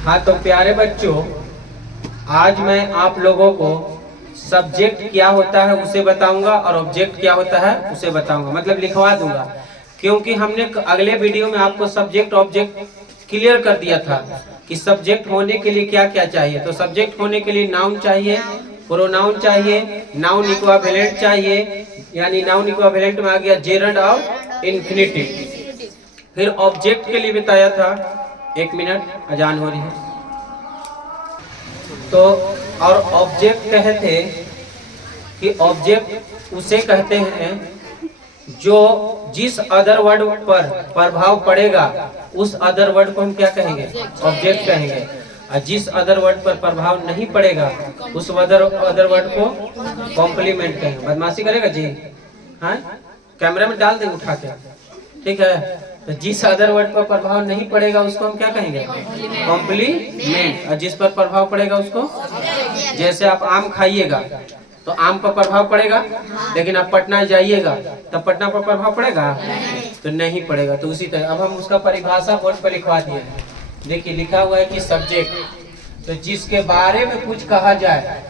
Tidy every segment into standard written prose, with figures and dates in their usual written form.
हाँ तो प्यारे बच्चों, आज मैं आप लोगों को सब्जेक्ट क्या होता है उसे बताऊंगा और ऑब्जेक्ट क्या होता है उसे बताऊंगा, मतलब लिखवा दूंगा। क्योंकि हमने अगले वीडियो में आपको सब्जेक्ट ऑब्जेक्ट क्लियर कर दिया था कि सब्जेक्ट होने के लिए क्या क्या चाहिए। तो सब्जेक्ट होने के लिए नाउन चाहिए, प्रोनाउन चाहिए, नाउन इक्विवेलेंट चाहिए, यानी नाउन इक्विवेलेंट में आ गया जेरंड और इन्फिनिटिव। फिर ऑब्जेक्ट के लिए बताया था, एक मिनट अजान हो रही है तो, और ऑब्जेक्ट कहते कि ऑब्जेक्ट उसे कहते हैं जो जिस अदर वर्ड पर प्रभाव पड़ेगा उस अदर वर्ड को हम क्या कहेंगे, ऑब्जेक्ट कहेंगे। और जिस अदर वर्ड पर प्रभाव नहीं पड़ेगा उस अदर वर्ड को कॉम्प्लीमेंट कहेंगे। बदमाशी करेगा जी? हाँ, कैमरा में डाल दे उठा के, ठीक है। तो जिस अदर वर्ड पर प्रभाव नहीं पड़ेगा उसको हम क्या कहेंगे, कॉम्प्लीमेंट। और जिस पर प्रभाव पड़ेगा उसको, जैसे आप आम खाइएगा तो आम पर प्रभाव पड़ेगा, लेकिन आप पटना जाइएगा तब पटना पर प्रभाव पड़ेगा तो नहीं पड़ेगा। तो उसी तरह अब हम उसका परिभाषा बोर्ड पर लिखवा दिए हैं। देखिए लिखा हुआ है कि सब्जेक्ट तो जिसके बारे में कुछ कहा जाए,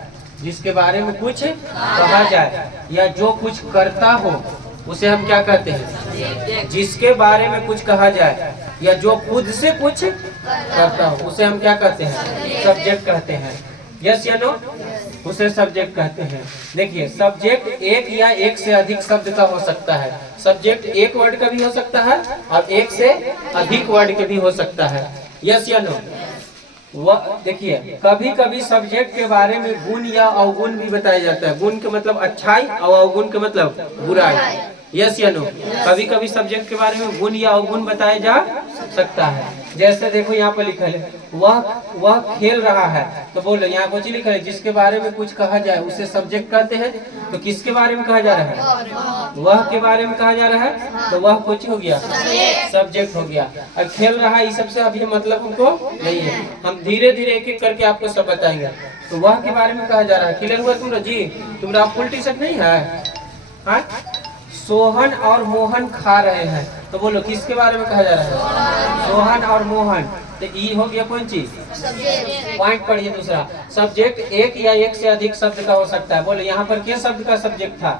जिसके बारे में कुछ कहा जाए या जो कुछ करता हो उसे हम क्या कहते हैं। जिसके बारे में कुछ कहा जाए या जो खुद से कुछ करता हो उसे हम क्या कहते हैं, सब्जेक्ट कहते हैं। यस या नो? उसे सब्जेक्ट कहते हैं। देखिए सब्जेक्ट एक या एक से अधिक शब्द का हो सकता है। सब्जेक्ट एक वर्ड का भी हो सकता है और एक से अधिक वर्ड के भी हो सकता है। यस या नो? वह देखिए कभी कभी सब्जेक्ट के बारे में गुण या अवगुण भी बताया जाता है। गुण के मतलब अच्छाई और अवगुण के मतलब बुराई। यस या नो? कभी कभी सब्जेक्ट के बारे में गुण या अवगुण बताया जा सकता है। जैसे देखो यहाँ पर लिखा है वह खेल रहा है, तो बोलो यहाँ कुछ लिखा है जिसके बारे में कुछ कहा जाए उसे सब्जेक्ट कहते हैं। तो किसके बारे में कहा जा रहा है, वह के बारे में कहा जा रहा है, तो वह कुछ हो गया, सब्जेक्ट हो गया। और खेल रहा है, इस सबसे अभी मतलब हमको नहीं है, हम धीरे धीरे एक एक करके आपको सब बताएंगे। तो वह के बारे में कहा जा रहा है। क्लियर हुआ तुम्हारा जी? तुम्हारा फुल टी शर्ट नहीं है? हाँ? सोहन और मोहन खा रहे हैं, तो बोलो किसके बारे में कहा जा रहा है, सोहन और मोहन। तो ई हो गया कौन चीज, पॉइंट पढ़िए। दूसरा सब्जेक्ट एक या एक से अधिक शब्द का हो सकता है। बोलो यहाँ पर किस शब्द का सब्जेक्ट था,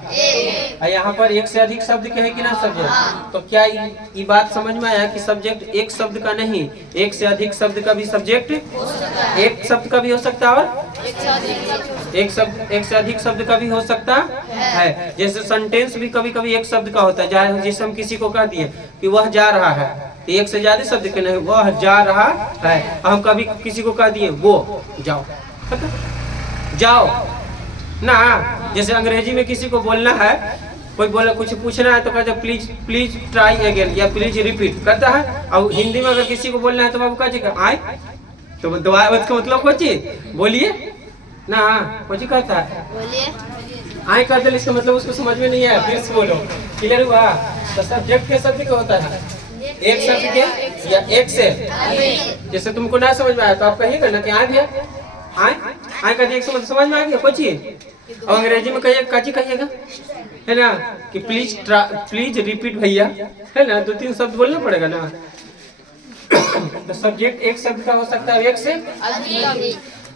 और यहाँ पर एक से अधिक शब्द के है कि ना सब्जेक्ट। तो क्या ये बात समझ में आया कि सब्जेक्ट एक शब्द का नहीं, एक से अधिक शब्द का भी सब्जेक्ट, एक शब्द का भी हो सकता है और एक से अधिक शब्द का भी हो सकता है। जैसे सेंटेंस भी कभी कभी एक शब्द का होता है। जैसे हम किसी को कह दिए कि वह जा रहा है, तो एक से ज्यादा शब्द के नहीं, वह जा रहा है। हम कभी किसी को कह दिए वो जाओ, जाओ ना। जैसे अंग्रेजी में किसी को बोलना है, कोई बोला कुछ पूछना है तो कहते हैं प्लीज प्लीज ट्राई अगेन या प्लीज रिपीट करता है। और हिंदी में अगर किसी को बोलना है तो बाबू कहा आए, तो दोबारा का मतलब कुछ बोलिए ना, कुछ कहता है आए कहते हैं, इसका मतलब उसको समझ में नहीं आया, फिर से बोलो। क्लियर हुआ? तो सब्जेक्ट के शब्द क्या होता है, एक शब्द के या एक से। जैसे तुमको ना समझ में आया तो आप कहिएगा ना कि आ गया, आए आए कहते एक समझ में आ गया कुछ ही। और अंग्रेजी में कहिए काची कहिएगा, है ना, कि प्लीज रिपीट भैया, है ना, 2-3 शब्द बोलना पड़ेगा ना। तो सब्जेक्ट एक शब्द का हो सकता है, एक से।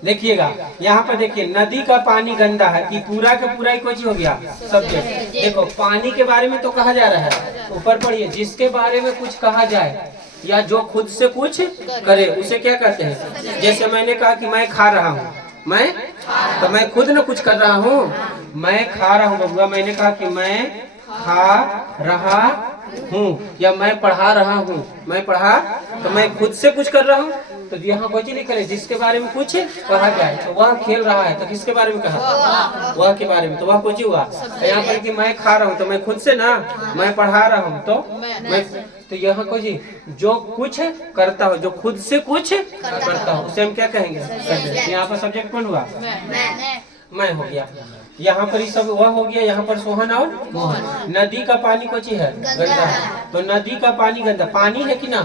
देखिएगा यहाँ पर देखिए नदी का पानी गंदा है, कि पूरा का पूरा ही कुछ हो गया सब्जेक्ट। देखो पानी के बारे में तो कहा जा रहा है, ऊपर पढ़िए जिसके बारे में कुछ कहा जाए या जो खुद से कुछ करे उसे क्या कहते हैं। जैसे मैंने कहा कि मैं खा रहा हूँ, तो मैं खुद न कुछ कर रहा हूँ, मैं खा रहा हूँ बबुआ। मैंने कहा कि मैं खा रहा हूँ या मैं पढ़ा रहा हूँ, मैं पढ़ा, तो मैं खुद से कुछ कर रहा हूँ। तो यहाँ कोई चीज लिखा है जिसके बारे में कुछ कहा जाए, तो वह खेल रहा है, तो किसके बारे में कहा, वह के बारे में, तो वह कुछ हुआ। तो यहाँ पर कि मैं खा रहा हूँ तो मैं खुद से ना, मैं पढ़ा रहा हूँ तो मैं, तो यहाँ कोई जो कुछ करता हो, जो खुद से कुछ करता हो उसे हम क्या कहेंगे। यहाँ पर सब्जेक्ट कौन हुआ, मैं हो गया। यहाँ पर सब वह हो गया, यहाँ पर सोहन और मोहन। नदी का पानी कुछ है, गंदा है, तो नदी का पानी गंदा, पानी है कि ना,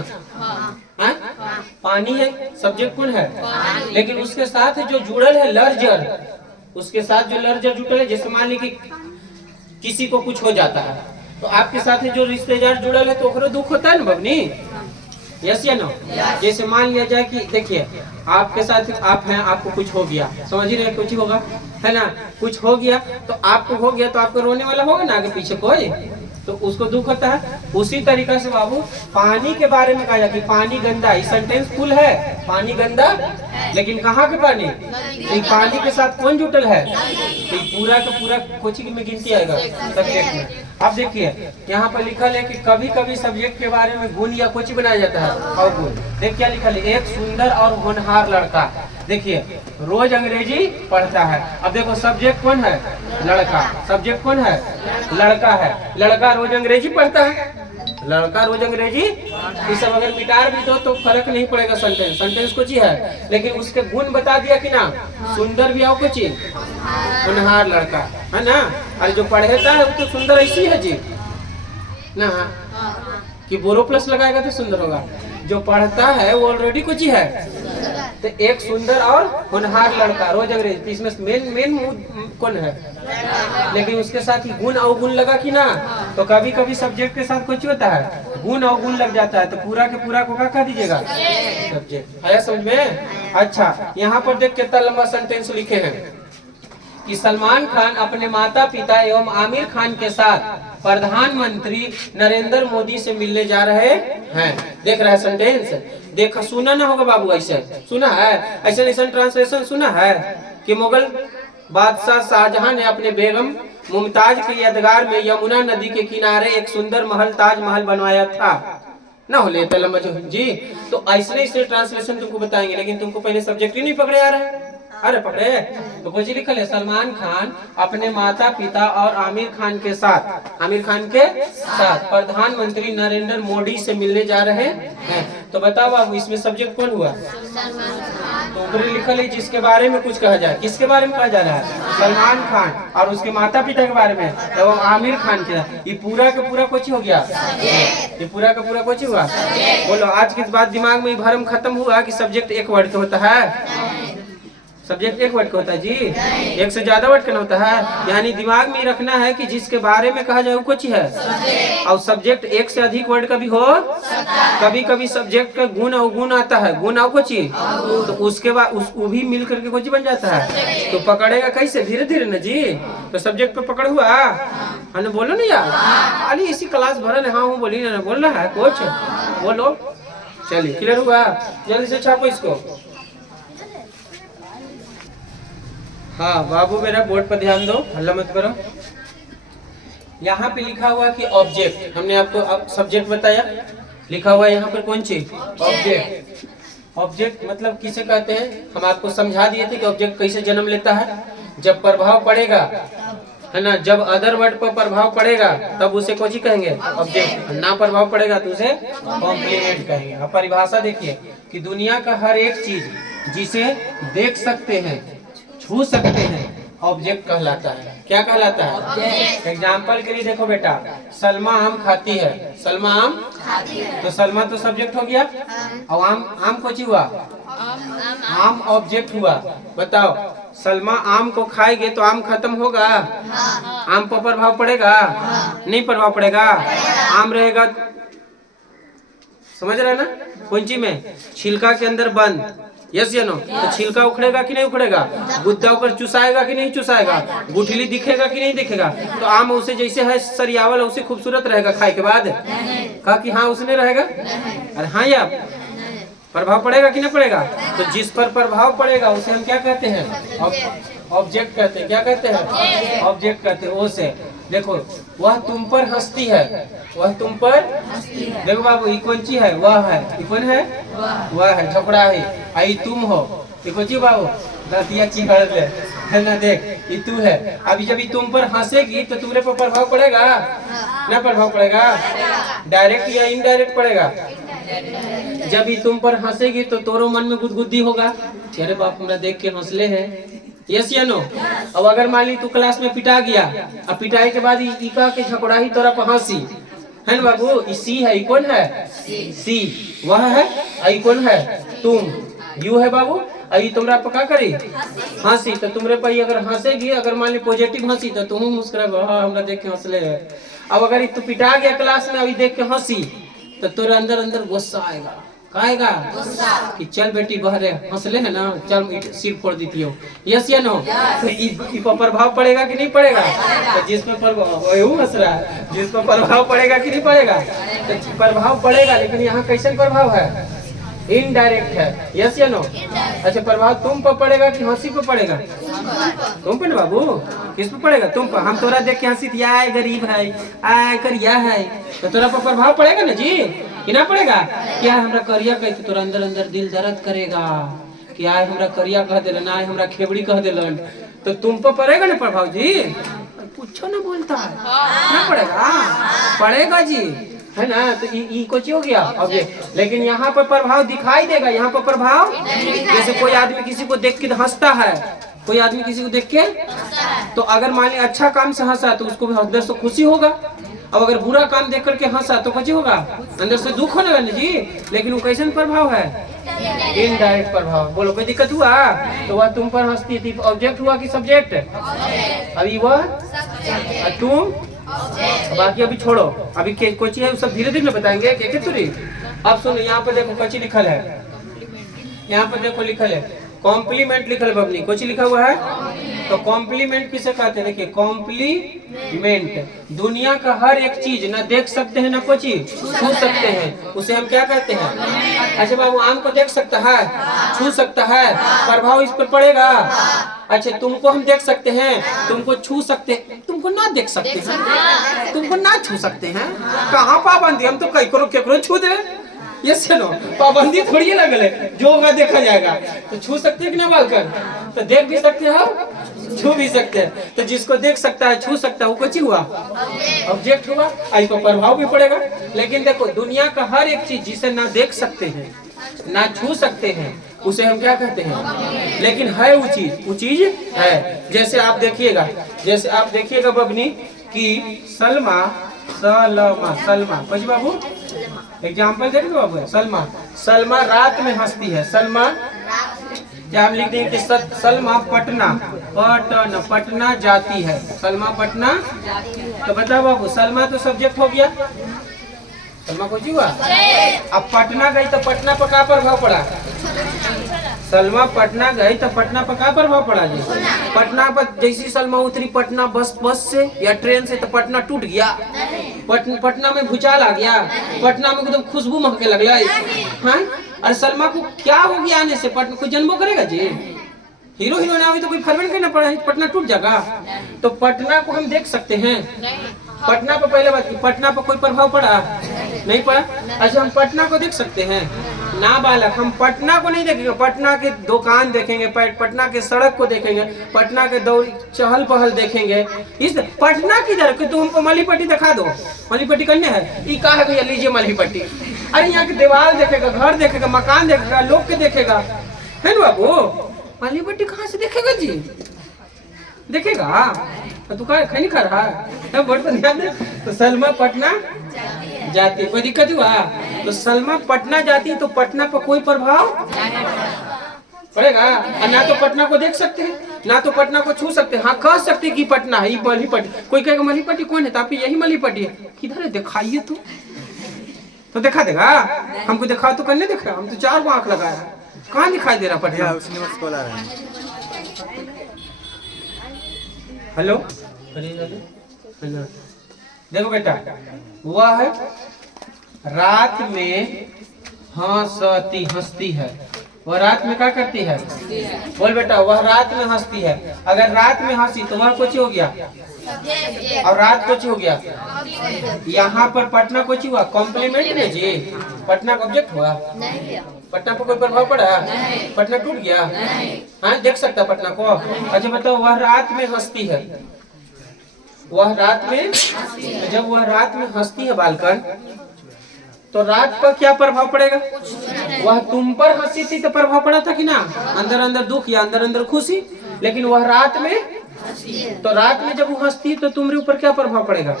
पानी है, सब्जेक्ट कौन है। लेकिन उसके साथ जो जुड़ल है लर्जर, उसके साथ जो लर्जर जुड़ल है, जैसे मान ली कि किसी को कुछ हो जाता है तो आपके साथ जो रिश्तेदार जुड़ल है तो ओकरो दुख होता है ना बबनी, यस या नो? जैसे मान लिया जाए कि देखिए आपके साथ आप हैं, आपको कुछ हो गया, समझ ही रहे, कुछ होगा है ना, कुछ हो गया तो आपको हो गया तो आपको रोने वाला होगा ना आगे पीछे कोई, तो उसको दुख होता है। उसी तरीके से बाबू पानी के बारे में कहा जाता है पानी गंदा, ये सेंटेंस फुल है, पानी गंदा लेकिन कहाँ के पानी, तो पानी के साथ कौन जुटल है, तो पूरा का पूरा कोचिंग में गिनती आएगा सब्जेक्ट में। अब देखिए यहाँ पर लिखा है कि कभी कभी सब्जेक्ट के बारे में गुण या कुछ बनाया जाता है और गुण। देख क्या लिखा है, एक सुंदर और होनहार लड़का, देखिए रोज अंग्रेजी पढ़ता है। अब देखो सब्जेक्ट कौन है, लड़का, सब्जेक्ट कौन है, लड़का है, लड़का रोज अंग्रेजी पढ़ता है, लड़का रोज अंग्रेजी, ये सब अगर मिटार भी दो तो फर्क नहीं पड़ेगा, सेंटेंस सेंटेंस कुछ ही है, लेकिन उसके गुण बता दिया कि ना, सुंदर भी आओ कुछ ही, होनहार लड़का है ना। अरे जो पढ़ता है वो तो सुंदर ऐसी है जी ना, कि बोरो प्लस लगाएगा तो सुंदर होगा, जो पढ़ता है वो ऑलरेडी कुछ ही है। तो एक सुंदर और होनहार लड़का रोज अंग्रेजी, तो इसमें मेन कौन है, लेकिन उसके साथ ही गुण अवगुण लगा कि ना, तो कभी कभी सब्जेक्ट के साथ कुछ होता है गुण अवगुण लग जाता है, तो पूरा के पूरा को क्या कह दीजिएगा, सब्जेक्ट। आया समझ में? अच्छा यहाँ पर देख कितना लंबा सेंटेंस लिखे हैं कि सलमान खान अपने माता पिता एवं आमिर खान के साथ प्रधानमंत्री नरेंद्र मोदी से मिलने जा रहे हैं। देख रहा है सेंटेंस, देखा सुना ना होगा बाबू, ऐसे सुना है, ऐसा ट्रांसलेशन सुना है कि मुगल बादशाह शाहजहां ने अपने बेगम मुमताज के यादगार में यमुना नदी के किनारे एक सुंदर महल ताजमहल बनवाया था ना, हो लेता लंबा जी। तो ऐसे ट्रांसलेशन तुमको बताएंगे, लेकिन तुमको पहले सब्जेक्ट ही नहीं पकड़े आ रहा है। अरे पकड़े तो कुछ लिखा है, सलमान खान अपने माता पिता और आमिर खान के साथ प्रधानमंत्री नरेंद्र मोदी से मिलने जा रहे हैं। तो बताओ बाबू इसमें सब्जेक्ट कौन हुआ, तो ऊपर लिखा है जिसके बारे में कुछ कहा जाए, किसके बारे में कहा जा रहा है, सलमान खान और उसके माता पिता के बारे में एवं आमिर खान के, ये पूरा का पूरा कुछ हो गया, ये पूरा का पूरा कुछ हुआ। बोलो आज के बाद दिमाग में भरम खत्म हुआ कि सब्जेक्ट एक वर्ड का होता है, सब्जेक्ट एक वर्ड का होता है जी, एक से ज्यादा वर्ड का होता है, यानी दिमाग में रखना है कि जिसके बारे में कहा जाए वो कुछ है, और सब्जेक्ट एक से अधिक वर्ड का भी हो, कभी कभी सब्जेक्ट का गुण अवगुण आता है, गुण और कुछ, तो उसके बाद वो भी मिल करके कुछ बन जाता है। तो पकड़ेगा कैसे, धीरे धीरे ना जी, तो सब्जेक्ट पे पकड़ हुआ है ना, बोलो ना यार, खाली इसी क्लास भरल है, हाँ हूँ बोली ना, बोल रहा है कुछ, बोलो, चलिए क्लियर हुआ, जल्दी से छापो इसको। हाँ बाबू मेरा बोर्ड पर ध्यान दो, हल्ला मत करो। यहाँ पे लिखा हुआ कि ऑब्जेक्ट, हमने आपको अब सब्जेक्ट बताया, लिखा हुआ है यहाँ पर कौन चीज, ऑब्जेक्ट। ऑब्जेक्ट मतलब किसे कहते हैं, हम आपको समझा दिए थे कि ऑब्जेक्ट कैसे जन्म लेता है, जब प्रभाव पड़ेगा है ना, जब अदर वर्ड पर प्रभाव पड़ेगा तब उसे कौन सी कहेंगे, ऑब्जेक्ट, ना प्रभाव पड़ेगा तो उसे कॉम्प्लीमेंट कहेंगे। अब परिभाषा देखिए कि दुनिया का हर एक चीज जिसे देख सकते हैं, छू सकते हैं, ऑब्जेक्ट कहलाता है। क्या कहलाता है, एग्जाम्पल के लिए देखो बेटा, सलमा आम खाती है, सलमा आम खाती है, तो सलमा तो सब्जेक्ट हो गया, और आम को ची हुआ, आम ऑब्जेक्ट हुआ। बताओ सलमा आम को खाएगी तो आम खत्म होगा, आम पर प्रभाव पड़ेगा, नहीं प्रभाव पड़ेगा, आम रहेगा, समझ रहे ना, कुंची में छिलका के अंदर बंद, यस या नो, तो छिलका उखड़ेगा कि नहीं उखड़ेगा, गुद्दा ऊपर चुसाएगा कि नहीं चुसाएगा, गुठली दिखेगा कि नहीं दिखेगा, तो आम उसे जैसे है सरियावल उसे खूबसूरत रहेगा खाए के बाद, कहा कि हाँ उसने रहेगा, अरे हाँ या प्रभाव पड़ेगा कि नहीं पड़ेगा, तो जिस पर प्रभाव पड़ेगा उसे हम क्या कहते हैं, ऑब्जेक्ट कहते हैं। क्या कहते हैं, ऑब्जेक्ट कहते हैं। उसे देखो वह तुम पर हंसती है, वह तुम पर, देखो बाबू ये कौन ची है, वह है, ये कौन है, वह है, झपड़ा है, आई तुम हो, ये कौन ची बाबू, दातिया चिढ़ ले है ना, देख ये तू है। अभी जब ये तुम पर हंसेगी तो तुम्हारे पर प्रभाव पड़ेगा, ना प्रभाव पड़ेगा, डायरेक्ट या इनडायरेक्ट पड़ेगा। जब ये तुम पर हंसेगी तो तोरो मन में गुदगुदी होगा, अरे बाप हमरा देख के हंसले है, यस या नो। अब अगर मान ली तू क्लास में पिटा गया, अब पिटाई के बाद इका के झकोड़ा ही तोरा पर हंसी है ना बाबू, सी है, कौन है, सी वह है, आई कौन है, तुम, यू है बाबू, आई तुमरा पर क्या करी, हंसी, तो तुमरे पर अगर हंसेगी, अगर मान ली पॉजिटिव हंसी तो तुम मुस्कुरा, हाँ हमरा देख के हंसले है। अब अगर तू पिटा गया क्लास में, अभी देख के हंसी, तो तोरा अंदर अंदर गुस्सा आएगा, कहेगा कि चल बेटी बहरे हंसले है ना, चल सिर फोड़ देती हो, यस या नो? तो प्रभाव पड़ेगा कि नहीं पड़ेगा? तो जिसमें प्रभाव हंस रहा है, जिसमें प्रभाव पड़ेगा कि नहीं पड़ेगा? तो प्रभाव पड़ेगा, लेकिन यहाँ कैसे प्रभाव है? इनडायरेक्ट है, यस या नो? अच्छा, प्रभाव तुम पर पड़ेगा कि हंसी पे पड़ेगा? तुम पे ना बाबू, किस पे पड़ेगा? तुम पर। हम तोरा देख के हंसी दिया है, गरीब है, आय करिया है, तो तोरा पर प्रभाव पड़ेगा ना जी, कि ना पड़ेगा? क्या हमरा करिया कह के तोरा अंदर अंदर दिल दर्द करेगा कि आय हमरा करिया कह दिलन, आय हमरा खेबड़ी कह दिलन, तो तुम पर पड़ेगा ना प्रभाव जी? कुछ ना बोलता है, ना पड़ेगा? पड़ेगा जी, है ना? तो ये कुछ हो गया ऑब्जेक्ट, लेकिन यहाँ पर प्रभाव दिखाई देगा। यहाँ पर प्रभाव, जैसे कोई आदमी किसी को देख के हंसता है, कोई आदमी किसी को देख के, तो अगर मान लिया अच्छा काम से हंसा तो उसको अंदर से खुशी होगा, अब अगर बुरा काम देख करके हंसा तो कैसे होगा? अंदर से दुख होने लगा जी। लेकिन वो कैसे प्रभाव है? इनडायरेक्ट प्रभाव। बोलो कोई दिक्कत हुआ? तो वह तुम पर हंसती थी, ऑब्जेक्ट हुआ कि सब्जेक्ट? अभी वह तुम, बाकी अभी छोड़ो, अभी कोई चीज है सब धीरे धीरे बताएंगे के थोड़ी। अब सुनो, यहाँ पर देखो कच्ची लिखल है, यहाँ पर देखो लिखल है कॉम्प्लीमेंट लिखल है बबनी, कुछ लिखा हुआ है। तो कॉम्प्लीमेंट किसे कहते हैं? देखिए कॉम्प्लीमेंट, दुनिया का हर एक चीज ना देख सकते हैं ना कुछ छू सकते हैं, उसे हम क्या कहते हैं? अच्छा बाबू, आम को देख सकता है, छू सकता है, प्रभाव इस पर पड़ेगा। अच्छा, तुमको हम देख सकते हैं, तुमको छू सकते हैं, तुमको ना देख सकते हैं, तुमको ना छू सकते हैं, कहाँ पाबंदी? हम तो कई करो केकरो छू दे, ये सुनो, पाबंदी थोड़ी लगल है, जो होगा देखा जाएगा। तो छू सकते हैं कि ना बालकर? तो देख भी सकते हो, छू भी सकते हैं। तो जिसको देख सकता है, छू सकता है, वो कुछ हुआ? ऑब्जेक्ट हुआ। आई तो प्रभाव भी पड़ेगा। लेकिन देखो, दुनिया का हर एक चीज जिसे ना देख सकते हैं ना छू सकते हैं, उसे हम क्या कहते हैं? लेकिन है वो चीज है। जैसे आप देखिएगा बबनी कि सलमा कुछ बाबू एग्जाम्पल देख लो बाबू। सलमा रात में हंसती है। सलमा क्या हम लिख देंगे कि सलमा पटना जाती है। सलमा पटना, तो बताओ बाबू, सलमा तो सब्जेक्ट हो गया, सलमा को जी हुआ। अब पटना गई तो पटना पर क्या प्रभाव पड़ा? सलमा पटना गई तो पटना पर क्या प्रभाव पड़ा जी? पटना पर जैसी सलमा उतरी पटना बस से या ट्रेन से, तो पटना टूट गया। पटना में भूचाल आ गया, पटना में एकदम खुशबू महके लगला। हाँ, अरे सलमा को क्या हो गया आने से? पटना को जन्मो करेगा जी? हीरो हीरोइन आवे तो कोई फर्क नहीं करना पड़ा, पटना टूट जाएगा। तो पटना को हम देख सकते हैं। पटना पर पहले बात की, पटना पर कोई प्रभाव पड़ा? नहीं पड़ा। अच्छा, हम पटना को देख सकते हैं ना बालक? हम पटना को नहीं देखेंगे, पटना के दुकान देखेंगे, पटना के सड़क को देखेंगे, पटना के चहल पहल देखेंगे। इस पटना किधर कि तुम हमको मली पट्टी दिखा दो, मली पट्टी करने है, ये कहा है भैया लीजिए मली पट्टी। अरे यहाँ की दीवार देखेगा, घर देखेगा, मकान देखेगा, लोग के देखेगा, है ना बाबू? मली पट्टी कहाँ से देखेगा जी? देखेगा तू नहीं खा रहा है, बोर्ड पर ध्यान दे। तो सलमा पटना जाती, कोई दिक्कत हुआ? तो सलमा पटना जाती तो पटना पर कोई प्रभाव पड़ेगा? ना तो पटना को देख सकते हैं, ना तो पटना को छू सकते हैं। हाँ, कह सकते हैं कि पटना है, मली पट्टी। कोई कहेगा मली पट्टी कौन है? तो यही मली पट्टी है। किधर है? दिखाइए तो दिखा देगा। हमको दिखा तो करने दिखा, हम तो 4 आंख लगाया, कहाँ दिखाई दे रहा पटना? हेलो, देखो बेटा, वह रात में हंसती है। वह रात में क्या करती है? बोल बेटा, वह रात में हंसती है। अगर रात में हंसी तो वह कुछ हो गया, और रात कुछ हो गया। यहाँ पर पटना कुछ हुआ, कॉम्प्लीमेंट है जी। पटना का ऑब्जेक्ट हुआ? पटना पर कोई प्रभाव पड़ा? पटना टूट गया? हाँ, देख सकता पटना को। अच्छा बताओ, वह रात में हंसती है। वह रात में, जब वह रात में हंसती है बालकन, तो रात पर क्या प्रभाव पड़ेगा? वह तुम पर हंसी थी तो प्रभाव पड़ा था कि ना? अंदर अंदर दुख या अंदर अंदर खुशी। लेकिन वह रात में, तो रात में जब वो हंसती तो तुम्हारे ऊपर क्या प्रभाव पड़ेगा?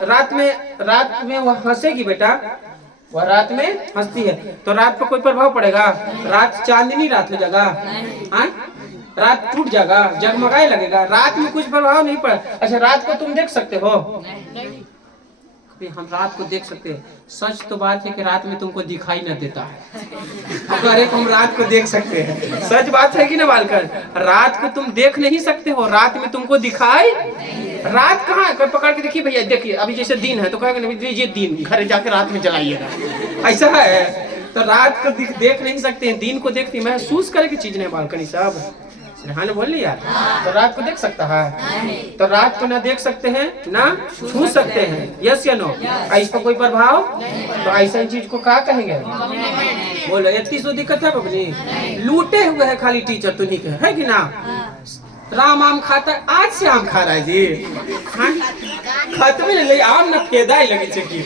रात में वह हंसेगी बेटा, वह रात में हंसती है, तो रात पर कोई प्रभाव पड़ेगा? रात चांदनी रात हो जाएगा, रात टूट जाएगा, जगमगाए लगेगा, रात में कुछ प्रभाव नहीं पड़ा। अच्छा, रात को तुम देख सकते हो? हम रात को देख सकते हैं। सच तो बात है कि रात में तुमको दिखाई न देता है, अगर हम रात को देख सकते हैं। सच बात है कि ना बालकन, रात को तुम देख नहीं सकते हो, रात में तुमको दिखाई। रात कहाँ है? पकड़ के देखिए भैया, देखिए अभी जैसे दिन है तो कहेगा ये दिन, घर जाके रात में जलाइएगा, ऐसा है। तो रात को देख नहीं सकते हैं, दिन को देखते महसूस करे की चीज नहीं बालकनी साहब। हाँ ना, बोल लिया। तो रात को देख सकता है? तो रात को ना देख सकते हैं ना छू सकते हैं, यस या नो? इसका कोई प्रभाव? तो ऐसा चीज को क्या कहेंगे? बोलो, इतनी सो दिक्कत है बबली? लूटे हुए है खाली टीचर तो नहीं है कि ना? राम आम खाता है, आज से आम खा रहा है जी। खत्म नहीं ले आम ना फेदा ही लगी चकी।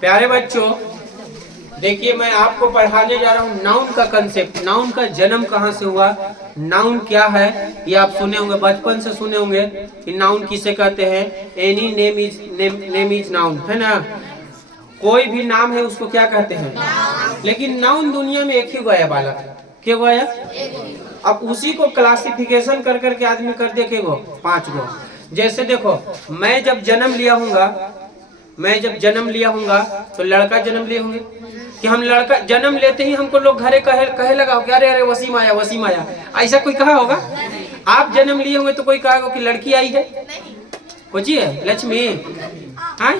प्यारे बच्चों, देखिए मैं आपको पढ़ाने जा रहा हूँ नाउन का कंसेप्ट। नाउन का जन्म कहाँ से हुआ, नाउन क्या है, ये आप सुने होंगे, बचपन से सुने होंगे कि नाउन किसे कहते हैं। एनी नेम इज नाउन, है ना? कोई भी नाम है उसको क्या कहते हैं। लेकिन नाउन दुनिया में एक ही गया बालक, क्या गया? अब उसी को क्लासिफिकेशन कर करके आदमी कर देखेगो 5 गो। जैसे देखो, मैं जब जन्म लिया हूँगा तो लड़का जन्म लिए होंगे कि हम लड़का जन्म लेते ही हमको लोग घरे कहे लगा कि अरे अरे वसीम आया, ऐसा कोई कहा होगा? आप जन्म लिए होंगे तो कोई कहा कि लड़की आई है, कुछ है लक्ष्मी। हाँ,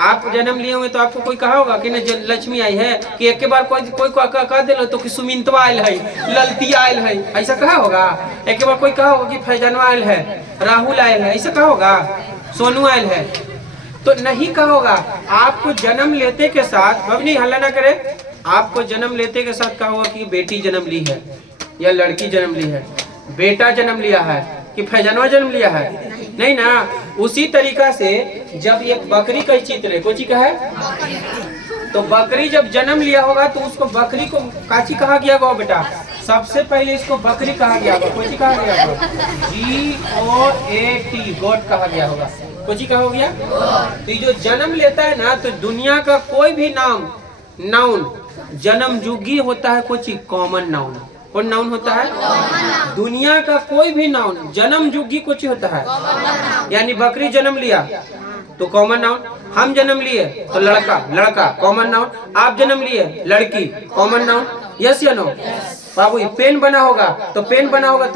आप जन्म लिए होंगे तो आपको कोई कहा होगा कि न लक्ष्मी आई है, कि एक के बार कोई कह दे तो कि सुमिंतवा आयल है, ललती आयल है, ऐसा कहा होगा? एक के बार कोई कहा होगा कि फैजानवा आयल है, राहुल आयल है, ऐसा कहा होगा? सोनू आयल है, तो नहीं कहा होगा। आपको जन्म लेते के साथ, अब नहीं हल्ला ना करे, आपको जन्म लेते के साथ कहा होगा कि बेटी जन्म ली है या लड़की जन्म ली है, बेटा जन्म लिया है कि फैजानवा जन्म लिया है, नहीं ना? उसी तरीका से जब एक बकरी का चित्र है, कोची का है, तो बकरी जब जन्म लिया होगा तो उसको बकरी को काची कहा गया होगा बेटा? सबसे पहले इसको बकरी कहा गया होगा, कोची कहा गया होगा? GOAT, गोट कहा गया होगा। कोची कहा हो गया? तो जो जन्म लेता है ना, तो दुनिया का कोई भी नाउन जन्म युगी होता है, कोची कॉमन नाउन। कौन नाउन होता है? दुनिया का कोई भी नाउन जन्म युगी कोची होता है। यानी बकरी जन्म लिया तो कॉमन नाउन, हम जन्म लिए तो लड़का कॉमन नाउन, आप जन्म लिए लड़की कॉमन नाउन, यस या नो? बाबू पेन बना होगा तो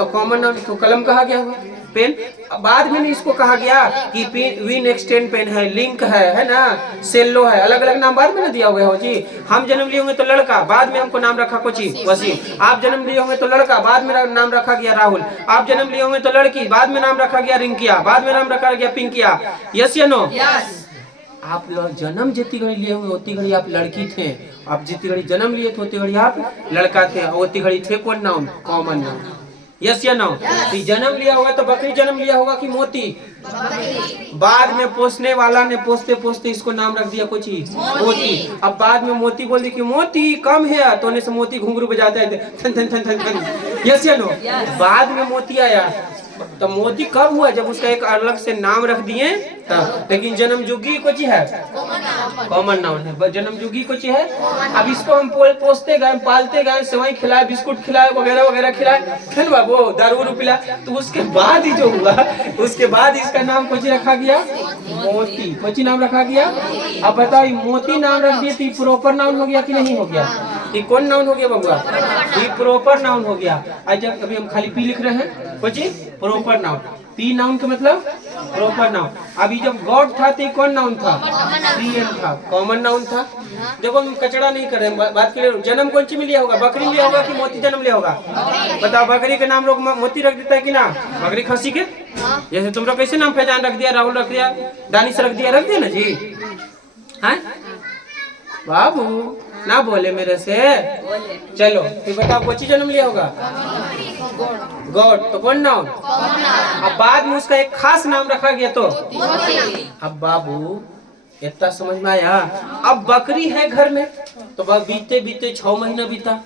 कॉमन नाउन, तो कलम कहा गया होगा पेन। बाद में इसको कहा गया कि विन एक्सटेंड पेन है, लिंक है ना, सेल्लो है, अलग अलग नाम बाद में ना दिया हुआ है जी। हम जन्म लिए होंगे तो लड़का, बाद में हमको नाम रखा कोची वसीम। आप जन्म लिए होंगे तो लड़का, बाद में नाम रखा गया राहुल। आप जन्म लिए होंगे तो लड़की, बाद में नाम रखा गया रिंकिया, बाद में नाम रखा गया पिंकिया, यस या नो? आप लोग जन्म जितनी घड़ी लिए होंगे उतनी घड़ी आप लड़की थे, आप जितनी घड़ी जन्म लिए थे उतनी घड़ी आप लड़का थे, और उतनी घड़ी थे कौन नाउन? कॉमन नाउन, यस या नो? तो जन्म लिया होगा तो बकरी जन्म लिया होगा कि मोती? बाद में पोसने वाला ने पोसते पोसते इसको नाम रख दिया कुछ मोती। अब बाद में मोती बोल दी कि मोती कम है, तो उन्हें से मोती घुंघरू बजाते थे थन थन थन थन थन, यस या नो? बाद में मोती आया, तो मोती कब हुआ? जब उसका एक अलग से नाम रख दिए तब। लेकिन जन्म युगी कुछ है, कॉमन नाउन है, जन्म युगी कुछ है। अब इसको हम पोसते गए, पालते गए, सेवई खिलाए, बिस्कुट खिलाए, वगैरह वगैरह खिलाए, फिर बाबू दारू पिला, तो उसके बाद ही जो हुआ, उसके बाद इसका नाम कुछ रखा गया मोती। कुछ नाम रखा गया। अब बताओ मोती नाम रख दिए तो प्रॉपर नाउन हो गया कि नहीं हो गया? ये कौन नाउन हो गया बबुआ? ये प्रॉपर नाउन हो गया। अच्छा अभी हम खाली पी लिख रहे हैं, कुछ प्रॉपर नाउन। पी नाउन का मतलब प्रॉपर नाउन। अभी जब गॉड था तो कौन नाउन था? पीएन था, कॉमन नाउन था। देखो हम कचड़ा नहीं कर रहे हैं, बात के लिए। जन्म कौन सी में लिया होगा? बकरी लिया होगा कि मोती जन्म लिया होगा? बताओ, बकरी के नाम लोग मोती रख देता है कि ना? बकरी खसी के जैसे तुम लोग कैसे नाम फैजान रख दिया, राहुल रख दिया, दानिश रख दिया ना जी। हाँ बाबू ना बोले मेरे से। चलो फिर बताओ कोची जन्म लिया होगा? गॉड, तो कौन नाउन? अब बाद में उसका एक खास नाम रखा गया तो अब बाबू इतना समझ में आया। अब बकरी है घर में, तो बीते बीते 6 महीना बीता,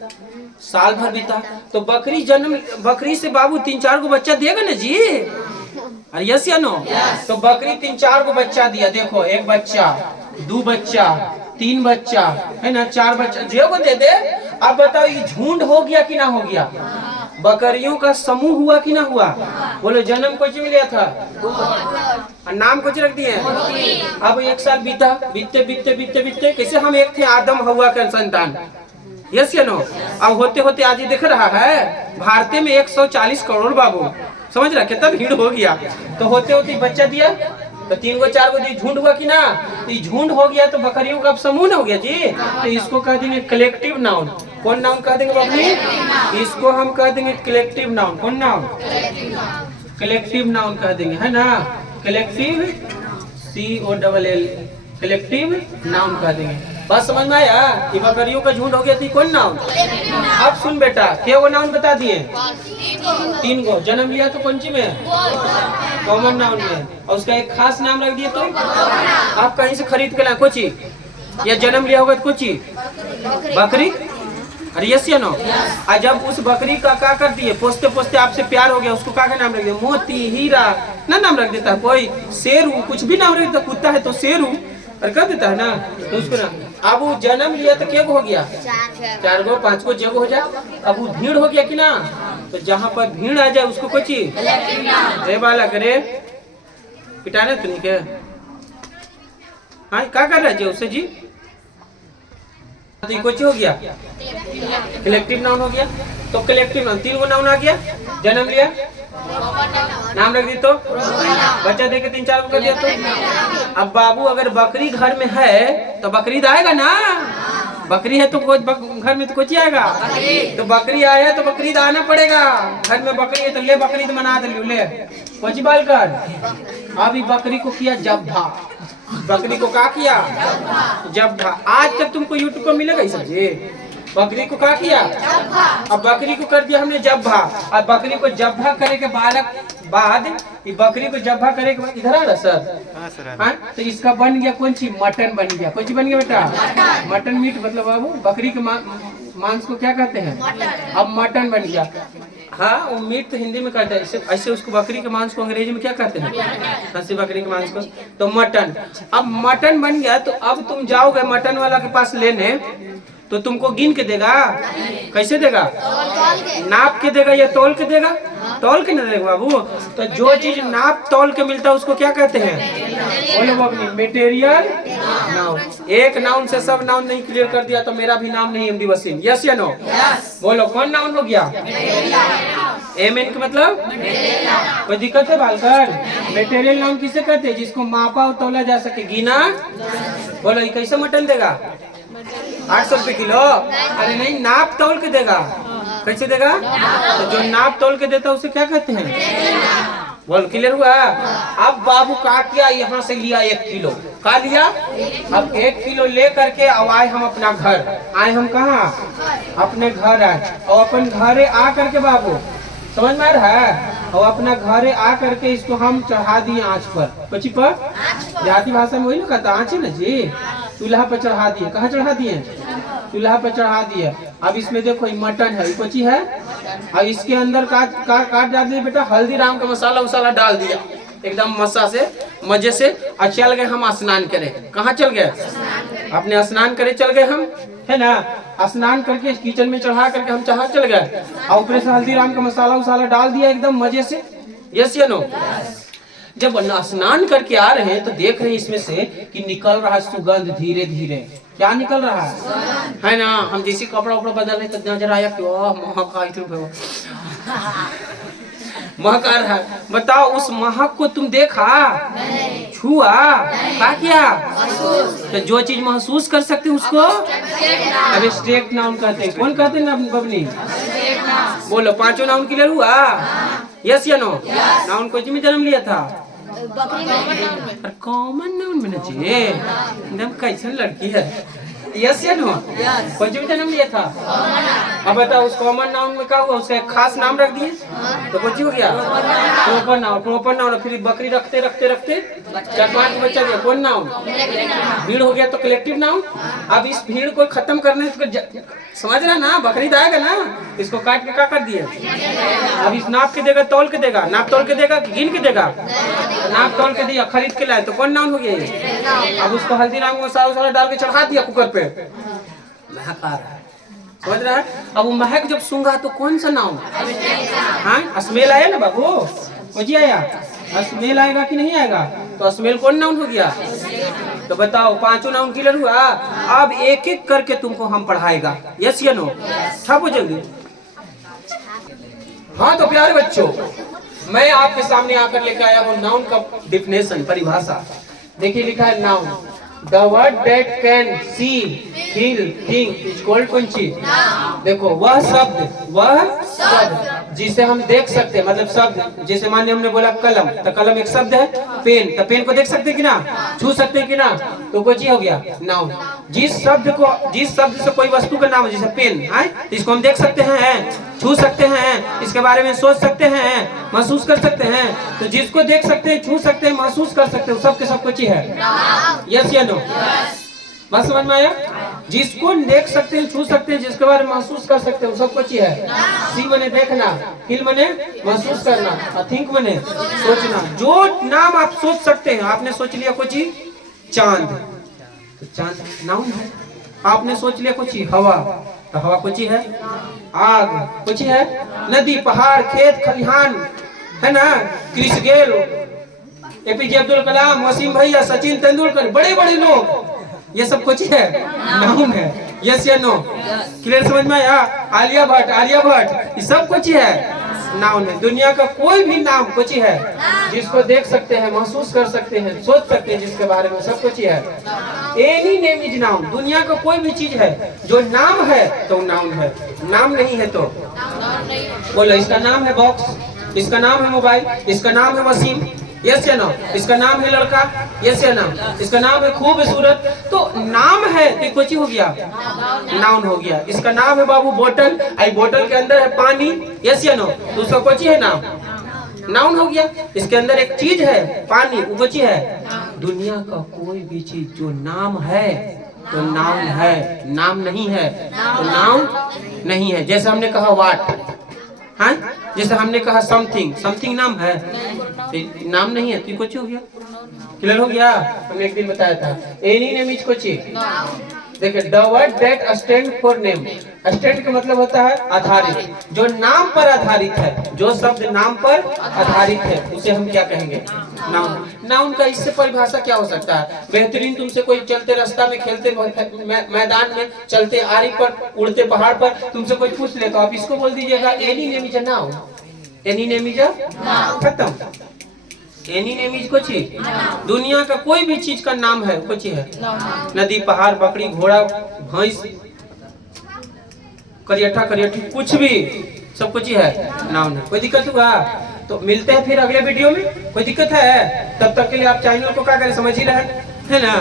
साल भर बीता, तो बकरी से बाबू 3-4 गो बच्चा देगा ना जी? अरे यस या नो? तो बकरी 3-4 गो बच्चा दिया। देखो 1 बच्चा, 2 बच्चा, 3 बच्चा, है ना, 4 बच्चा, जो को दे दे। अब बताओ ये झुंड हो गया कि ना हो गया? बकरियों का समूह हुआ कि ना हुआ? बोलो जन्म कुछ में लिया था और नाम कुछ रख दिए। अब 1 साल बीता, बीतते बीतते बीतते बीतते कैसे हम एक थे आदम हवा के संतान, यस या नो? अब होते होते आज ये देख रहा है भारत में 140 करोड़ बाबू, समझ रहा कितना भीड़ हो गया। तो होते होते बच्चा दिया तो 3 गो 4 गो दी, झुंड हुआ कि ना? तो झुंड हो गया तो बकरियों का समूह ना हो गया जी। तो इसको कह देंगे कलेक्टिव नाउन। कौन नाउन कह देंगे बाबू? इसको हम कह देंगे कलेक्टिव नाउन। कौन नाउन? कलेक्टिव नाउन कह देंगे, है ना? कलेक्टिव COLL, कलेक्टिव नाउन कह देंगे। बस समझ में आया? ये बकरियों का झुंड हो गया थी कौन नाउन? अब सुन बेटा, क्या वो नाउन बता दिए? 3 गो। जन्म लिया तो कौन सी में? कॉमन नाउन में। और उसका एक खास नाम रख दिए तो आप कहीं से खरीद के लाए कोची, या जन्म लिया होगा तो कोची बकरी। अरे यस या नो? और जब उस बकरी का क्या कर दिए, पोसते पोसते आपसे प्यार हो गया, उसको क्या नाम रख दिया? मोती, हीरा ना नाम रख देता है कोई, शेरू, कुछ भी नाम रख देता। कुत्ता है तो शेरू और कर देता है ना, तो उसको नाम। अब वो जन्म लिया तो क्या हो गया? 4 गो 5 गो जग हो जाए। अब वो भीड़ हो गया कि ना? तो जहाँ पर भीड़ आ जाए उसको कोची रे बाला करे पिटाने तो नहीं क्या? हाँ क्या कर रहा है जी उससे जी? तो ये कोची हो गया? कलेक्टिव नाउन हो गया। तो कलेक्टिव नाउन 3 गो नाउन आ गया। जन्म लिया, नाम रख दी तो बच्चा दे के 3-4 को कर दिया तो। अब बाबू अगर बकरी घर में है तो बकरीद आएगा ना? बकरी है तो घर में तो कुछ आएगा। तो बकरी आया तो बकरीद आना पड़ेगा। घर में बकरी है तो ले बकरीद मना दे, ले कुछ बाल कर। अभी बकरी को किया जब्भा। बकरी को क्या किया? जब्भा। आज तक तुमको यूट्यूब पर मिलेगा सब जी। बकरी को क्या किया? अब बकरी को कर दिया हमने जब्भा। अब बकरी को जब्भा करे के बाद ये बकरी को जब्भा करे के बाद इधर आ रहा सर। हाँ तो इसका बन गया कौन सी? मटन बन गया। कौन सी बन गया बेटा? Mutton meat. मतलब बाबू बकरी के मांस को क्या कहते हैं? अब मटन बन गया। हाँ वो मीट तो हिंदी में कहते हैं, ऐसे उसको बकरी के मांस को अंग्रेजी में क्या कहते हैं? ऐसे बकरी के मांस को तो मटन। अब मटन बन गया तो अब तुम जाओगे मटन वाला के पास लेने तो तुमको गिन के देगा? कैसे देगा? नाप के देगा या तौल के देगा? तौल के नहीं देगा बाबू। तो जो चीज नाप तौल के मिलता है उसको क्या कहते हैं? बोलो बाबू मटेरियल नाउन। एक नाउन से सब नाउन नहीं क्लियर कर दिया तो मेरा भी नाम नहीं MD वसीम। यस या नो? बोलो कौन नाउन हो गया? एमएन का मतलब कोई दिक्कत है बालकर? मटेरियल नाउन किसे कहते हैं? जिसको मापा और तौला जा सके, गिना। बोलो ये कैसे मटन देगा? 800 रुपए किलो। अरे नहीं, नाप तौल के देगा। कैसे देगा? तो जो नाप तौल के देता है उसे क्या कहते हैं? बोल क्लियर हुआ? अब बाबू का किया, यहाँ से लिया 1 किलो। का लिया? अब 1 किलो ले करके अब आए हम अपना घर। आए हम कहाँ? अपने घर आए। और अपन घरे आ करके बाबू समझ में आ रहा है? और अपना घरे आ करके इसको हम चढ़ा दिए आँच पर। कची पर? देहाती भाषा में वही ना कहता आँच है ना जी। चूल्हा पर चढ़ा दिए। कहाँ चढ़ा दिए? चूल्हा पर चढ़ा दिए। अब इसमें देखो ये मटन है, ये कोची है। अब इसके अंदर काट डाल दिए बेटा, हल्दीराम का मसाला उसाला डाल दिया एकदम मसा से मजे से। और चल गए हम स्नान करे। कहाँ चल गए? अपने स्नान करे चल गए हम, है ना? स्नान करके किचन में चढ़ा करके हम चढ़ा चल गए और ऊपर से हल्दीराम का मसाला उसाला डाल दिया एकदम मजे से। यस या नो? जब स्नान करके आ रहे हैं तो देख रहे हैं इसमें से कि निकल रहा है सुगंध धीरे धीरे। क्या निकल रहा है ना? हम जैसे कपड़ा उपड़ा बदल रहे तो नजर आया कि महक आ रहा है। बताओ उस महक को तुम देखा? छुआ? क्या किया? तो जो चीज महसूस कर सकते उसको अब स्ट्रेट नाउन कहते हैं। कौन कहते हैं ना बबनी? बोलो 5 नाउन क्लियर हुआ? यस या नो? नाउन कोई में जन्म लिया था? कॉमन नाउन में ना चाहिए। एकदम कैसन लड़की है। यस या नो? कोई में जन्म लिया था? अब बताओ उस कॉमन नाउन में क्या हुआ? उसका एक खास नाम रख दिए तो कुछ हो गया प्रॉपर नाउन। Proper noun. फिर बकरी रखते रखते रखते 4-5 बच्चा गया। कौन नाउन? भीड़ हो गया तो कलेक्टिव नाउन। अब इस भीड़ को खत्म करने समझ रहा ना? बकरीद आएगा ना, इसको काट के क्या कर दिए? अब इस नाप के देगा तौल के देगा? नाप तौल के देगा कि गिन के देगा? नाप तौल के दिया, खरीद के लाए तो कौन नाउन हो गया ये? अब उसको हल्दीराम मसाला डाल के चढ़ा दिया कुकर पे। महक आ रहा है। समझ रहा है? अब वो महक जब सूंघा तो कौन सा नाउन? हाँ, स्मेल आया ना बाबू, खोजी आया, स्मेल आएगा कि नहीं आएगा? तो स्मेल कौन नाउन हो गया? तो बताओ, पांचों नाउन क्लियर हुआ? अब एक एक करके तुमको हम पढ़ाएगा, यस या नो? छापो जल्दी। हाँ तो प्यारे बच्चों, मैं आपके सामने आकर लेकर आया हूँ नाउन का डिफिनेशन, परिभाषा। देखिए लिखा है noun, the word that can see feel think is called कौन चीज? देखो वह शब्द जिसे हम देख सकते हैं, मतलब शब्द, जैसे मान लिया हमने बोला कलम, तो कलम एक शब्द है। पेन, तो पेन को देख सकते हैं कि ना, छू सकते हैं कि ना, तो कोई चीज हो गया नाउन। जिस शब्द से कोई वस्तु का नाम है, जैसे पेन है, इसको हम देख सकते हैं, छू सकते हैं, इसके बारे में सोच सकते हैं, महसूस कर सकते हैं। तो जिसको देख सकते हैं, छू सकते हैं, महसूस कर सकते हैं, सब के सब कुछ ही है, यस या नो? बात समझ में आया? जिसको देख सकते हैं, छू सकते हैं, जिसके बारे में महसूस कर सकते हैं, सब कुछ ही है। सी मने देखना, फील मने महसूस करना, थिंक मने सोचना। जो नाम आप सोच सकते हैं, आपने सोच लिया कुछ ही चांद, तो चांद नाउन है। आपने सोच लिया कुछ ही हवा, तो हवा कुछ ही है। आग कुछ ही है। नदी, पहाड़, खेत, खलिहान, है ना, Chris Gayle, APJ Abdul Kalam, Wasim भैया, सचिन तेंदुलकर, बड़े बड़े लोग, ये सब कुछ है, नाउन है, यस या नो? क्लियर समझ में आया? आलिया भट्ट, ये सब कुछ है, नाउन है। दुनिया का कोई भी नाम कुछ है, जिसको देख सकते हैं, महसूस कर सकते हैं, सोच सकते हैं, जिसके बारे में, सब कुछ है। Any name is noun. दुनिया का कोई भी चीज है जो नाम है तो नाउन है, नाम नहीं है तो बोलो, इसका नाम है बॉक्स, इसका नाम है मोबाइल, इसका नाम है वसीम, यस या नो? इसका नाम है लड़का, यस या नो? इसका नाम है खूबसूरत, तो नाम है तो कुछ हो गया, नाउन हो गया। इसका नाम है बाबू बोतल, आई बोतल के अंदर है पानी, यस या नो? तो उसका कुछ है नाम, नाउन हो गया। इसके अंदर एक चीज है पानी, वो कुछ है। दुनिया का कोई भी चीज जो नाम है तो नाउन है, नाम नहीं है तो नाउन नहीं है। जैसे हमने कहा वाट, हाँ, जैसे हमने कहा समथिंग नाम है, तो नाम नहीं है तो कुछ हो गया। क्लियर हो गया? हमने एक दिन बताया था, एनी नेम इज कुछ। देखिए, the word that stand for name, stand का मतलब होता है आधारित, जो नाम पर आधारित है, जो शब्द नाम पर आधारित है, उसे हम क्या कहेंगे? नाउन। नाउन का इससे परिभाषा क्या हो सकता है? बेहतरीन, तुमसे कोई चलते रास्ता में, खेलते मैदान में, चलते आरी पर, उड़ते पहाड़ पर तुमसे कोई पूछ ले, तो आप इसको बोल दीजिएगा any name is a noun, any name is a खत्म। एनी नेम इज कुछ ही, दुनिया का कोई भी चीज का नाम है, कुछ है। नदी, पहाड़, बकरी, घोड़ा, भैंस, करियठी, कुछ भी, सब कुछ ही है, नाउन है। कोई दिक्कत हुआ? तो मिलते हैं फिर अगले वीडियो में। कोई दिक्कत है? तब तक के लिए आप चैनल को क्या करें, समझ ही रहे, है ना?